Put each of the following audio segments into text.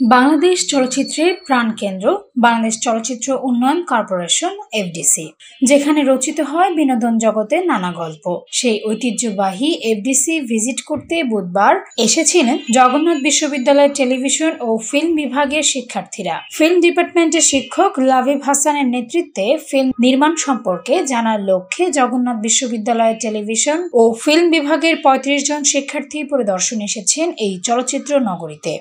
বাংলাদেশ চলচ্চিত্রের প্রাণকেন্দ্র বাংলাদেশ চলচ্চিত্র উন্নয়ন কর্পোরেশন এফডিসি, যেখানে রচিত হয় বিনোদন জগতের নানা গল্প। সেই ঐতিহ্যবাহী এফডিসি ভিজিট করতে বুধবার এসেছিলেন জগন্নাথ বিশ্ববিদ্যালয়ের টেলিভিশন ও ফিল্ম বিভাগের শিক্ষার্থীরা। ফিল্ম ডিপার্টমেন্টের শিক্ষক লাবিব হাসানের নেতৃত্বে ফিল্ম নির্মাণ সম্পর্কে জানার লক্ষ্যে জগন্নাথ বিশ্ববিদ্যালয়ের টেলিভিশন ও ফিল্ম বিভাগের ৩৫ জন শিক্ষার্থী পরিদর্শনে এসেছেন এই চলচ্চিত্র নগরীতে।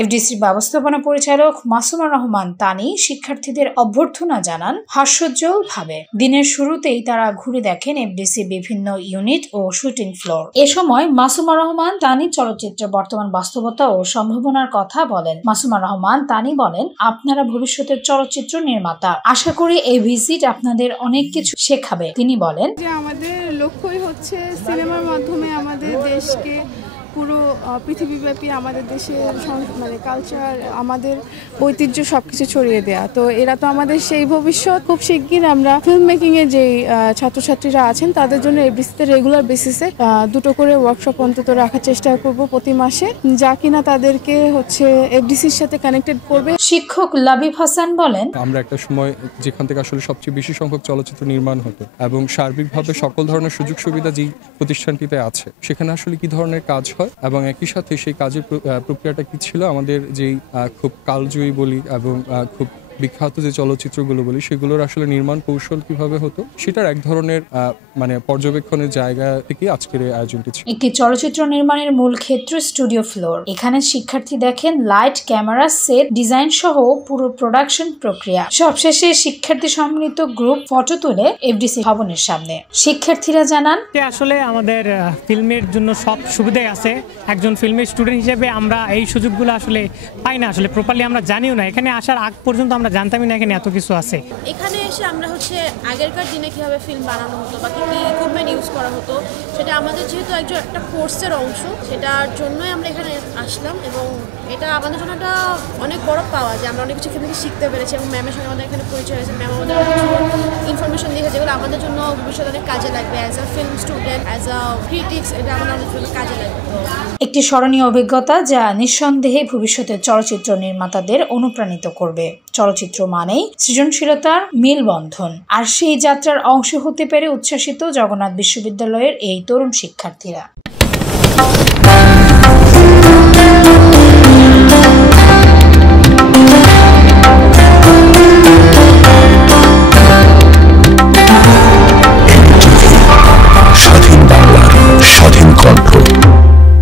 এফডিসির ব্যবস্থাপনা পরিচালক মাসুমা রহমান তানি শিক্ষার্থীদের অভ্যর্থনা জানান হাস্যোজ্জ্বলভাবে। দিনের শুরুতেই তারা ঘুরে দেখেন এফডিসি বিভিন্ন ইউনিট ও শুটিং ফ্লোর। এ সময় মাসুমা রহমান তানি চলচ্চিত্রের বর্তমান বাস্তবতা ও সম্ভাবনার কথা বলেন। মাসুমা রহমান তানি বলেন, আপনারা ভবিষ্যতের চলচ্চিত্র নির্মাতা, আশা করি এই ভিজিট আপনাদের অনেক কিছু শেখাবে। তিনি বলেন যে আমাদের লক্ষ্যই হচ্ছে সিনেমার মাধ্যমে আমাদের দেশকে পুরো পৃথিবীব্যাপী আমাদের দেশের মানে কালচার, আমাদের ঐতিহ্য সবকিছু ছড়িয়ে দেওয়া। তো এরা তো আমাদের সেই ভবিষ্যৎ। খুব শিগগির আমরা ফিল্ম মেকিং এর যে ছাত্রছাত্রীরা আছেন তাদের জন্য এফডিসিতে রেগুলার বেসিসে 2টো করে ওয়ার্কশপ অন্তত রাখার চেষ্টা করব প্রতি মাসে, যা কিনা তাদেরকে হচ্ছে এফডিসির সাথে কানেক্টেড করবে। শিক্ষক লাবিব হাসান বলেন, আমরা একটা সময় যেখান থেকে আসলে সবচেয়ে বেশি সংখ্যক চলচ্চিত্র নির্মাণ হতো এবং সার্বিকভাবে সকল ধরনের সুযোগ সুবিধা যেই প্রতিষ্ঠানটিতে আছে সেখানে আসলে কি ধরনের কাজ হয় এবং একই সাথে সেই কাজের প্রক্রিয়াটা কি ছিল, আমাদের যেই খুব কালজয়ী বলি এবং খুব বিখ্যাত যে চলচ্চিত্রগুলো বলি সেগুলোর আসলে নির্মাণ কৌশল কিভাবে হতো সেটার এক ধরনের মানে পর্যবেক্ষণের জায়গা থেকে আজকের এই আয়োজনটি ছিল। একটি চলচ্চিত্র নির্মাণের মূল ক্ষেত্র স্টুডিও ফ্লোর। এখানে শিক্ষার্থী দেখেন লাইট, ক্যামেরা, সেট ডিজাইন সহ পুরো প্রোডাকশন প্রক্রিয়া। সবশেষে শিক্ষার্থী সম্মিলিত গ্রুপ ফটো তুলে এফডিসি ভবনের সামনে। শিক্ষার্থীরা জানান, আসলে আমাদের ফিল্মের জন্য সব সুবিধাই আছে। একজন ফিল্মের স্টুডেন্ট হিসেবে আমরা এই সুযোগগুলো আসলে পাই না, আসলে প্রপারলি আমরা জানিও না। এখানে আসার আগ পর্যন্ত আমরা জানতামই না এখানে এত কিছু আছে। এখানে এসে আমরা আগেরকার দিনে কিভাবে ফিল্ম বানানো হতো বা কি ইকুইপমেন্ট ইউজ করা হতো সেটা আমাদের যেহেতু একটা কোর্সের অংশ, সেটার জন্যই আমরা এখানে আসলাম এবং এটা আমাদের জন্য একটা অনেক বড় পাওয়া যে আমরা অনেক কিছু এখান থেকে শিখতে পেরেছি এবং ম্যামের সঙ্গে আমাদের এখানে পরিচয় হয়েছে। ম্যাম আমাদের ইনফরমেশন দিয়েছে যেগুলো আমাদের জন্য ভবিষ্যতে অনেক কাজে লাগবে। As a film student, as a critics, এটা আমাদের জন্য কাজে লাগবে। একটি স্মরণীয় অভিজ্ঞতা যা নিঃসন্দেহে ভবিষ্যতের চলচ্চিত্র নির্মাতাদের অনুপ্রাণিত করবে। চলচ্চিত্র মানেই সৃজনশীলতার মেলবন্ধন, আর সেই যাত্রার অংশ হতে পেরে উচ্ছ্বাসিত জগন্নাথ বিশ্ববিদ্যালয়ের এই তরুণ শিক্ষার্থীরা।